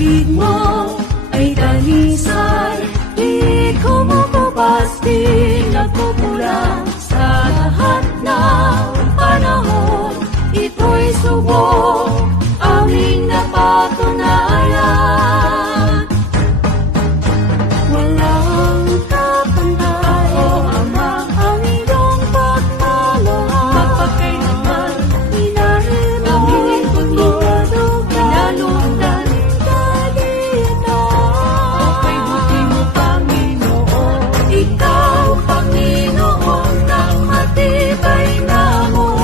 pag-ibig mo ay dalisay, di kumukupas, di nagkukulang. Sa lahat ng panahon, ito'y subok, aming napatunayan. Walang kapantay, O Ama, ang iyong pagmamahal. Magpakailanman, inahimon, inalundan, dalita. Kapay buti mo, Panginoon. Ikaw, Panginoon, ng matibay na amor.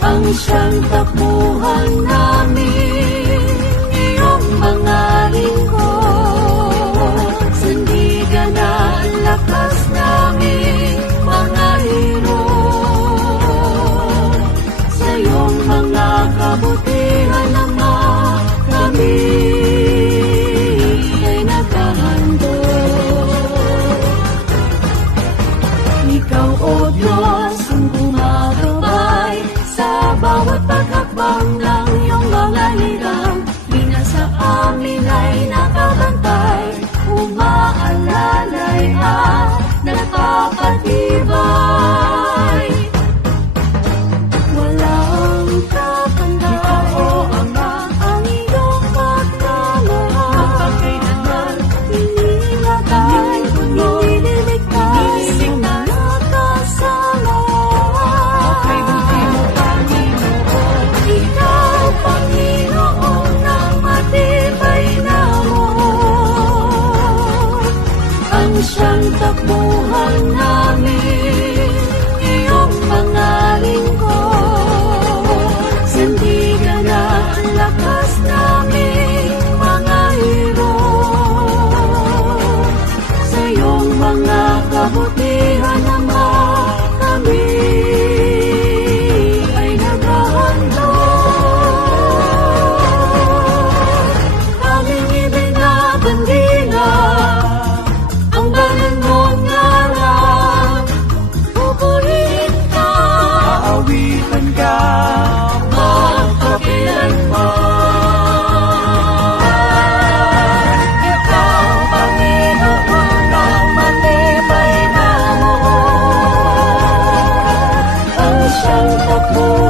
Ang siyang takbuhan namin, iyong mga lingkod. Sandigan ang lakas namin, mga hero. Sa iyong mga kabutihan naman, kami ay naghahandog. Ikaw, O Diyos, ang gumagabay sa bawat paghakbang ng iyong mga hirang. Sa amin ay nakabantay, umaalalay at nagpapatibay. Walang kapantay, O Ama, ang iyong pagmamahal. Magpakailanman, inilatay, iniligtas, nakasama. Kapay buti mo, Panginoon. Ikaw, Panginoon, ng matibay na amor. Ang siyang takbuhan namin, iyong mga lingkod. Sandigan ang lakas namin, mga hero. Sa iyong mga kabutihan naman, kami ay naghahandog. Aming ibinabandila ang banal mong ngalan. Pupurihin ka, Aawitan ka, magpakailanman. Ikaw, Panginoon, ang matibay na amor. Ang siyang takbuhan